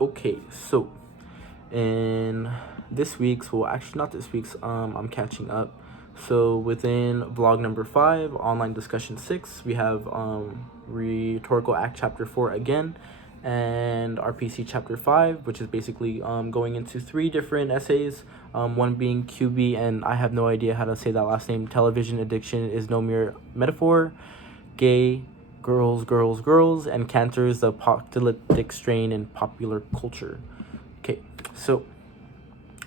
Okay, so in this week's, well, actually not this week's, I'm catching up. So within vlog number 5, online discussion 6, we have rhetorical act chapter 4 again, and RPC chapter 5, which is basically going into 3 different essays. One being QB, and I have no idea how to say that last name. Television addiction is no mere metaphor. Gay, girls, and Cantor's the apocalyptic strain in popular culture. Okay, so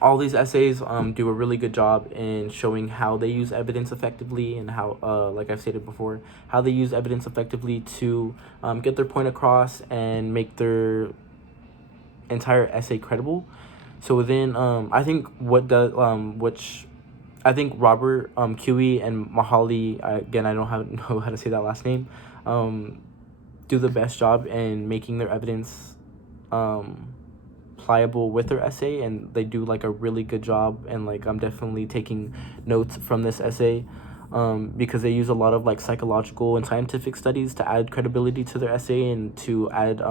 all these essays do a really good job in showing how they use evidence effectively, and how, like I've stated before, how they use evidence effectively to get their point across and make their entire essay credible. So within, I think which I think Robert Cui and Mahali, again, I don't know how to say that last name, do the best job in making their evidence pliable with their essay, and they do like a really good job. And like I'm definitely taking notes from this essay, because they use a lot of like psychological and scientific studies to add credibility to their essay, and to add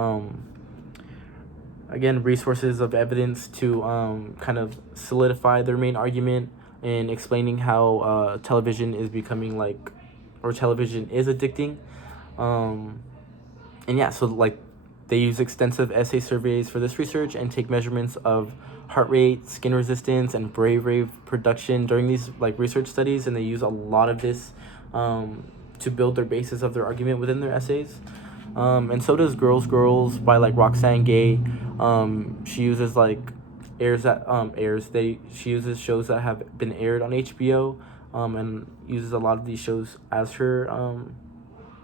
again, resources of evidence to kind of solidify their main argument in explaining how television is becoming like, or television is addicting. And yeah, so like they use extensive essay surveys for this research and take measurements of heart rate, skin resistance, and brain wave production during these like research studies, and they use a lot of this to build their basis of their argument within their essays. And so does Girls by like Roxane Gay. She uses like she uses shows that have been aired on HBO, and uses a lot of these shows as her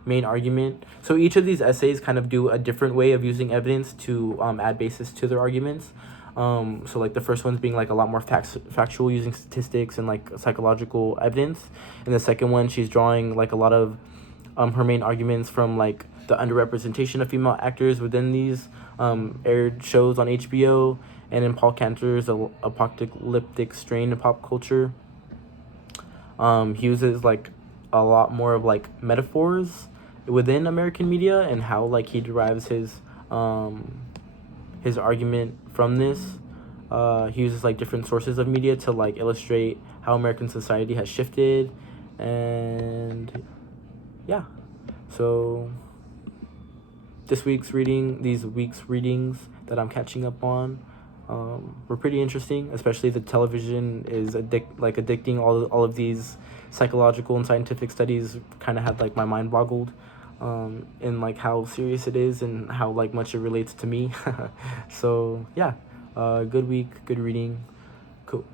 main argument. So each of these essays kind of do a different way of using evidence to add basis to their arguments. So like the first one's being like a lot more factual, using statistics and like psychological evidence, and the second one she's drawing like a lot of her main arguments from like the underrepresentation of female actors within these aired shows on HBO, and in Paul Cantor's apocalyptic strain in pop culture. He uses like a lot more of like metaphors within American media, and how like he derives his argument from this. He uses like different sources of media to like illustrate how American society has shifted, and yeah. So these week's readings that I'm catching up on were pretty interesting. Especially the television is addicting. All of these psychological and scientific studies kind of had like my mind boggled in like how serious it is, and how like much it relates to me. So yeah, good week, good reading, cool.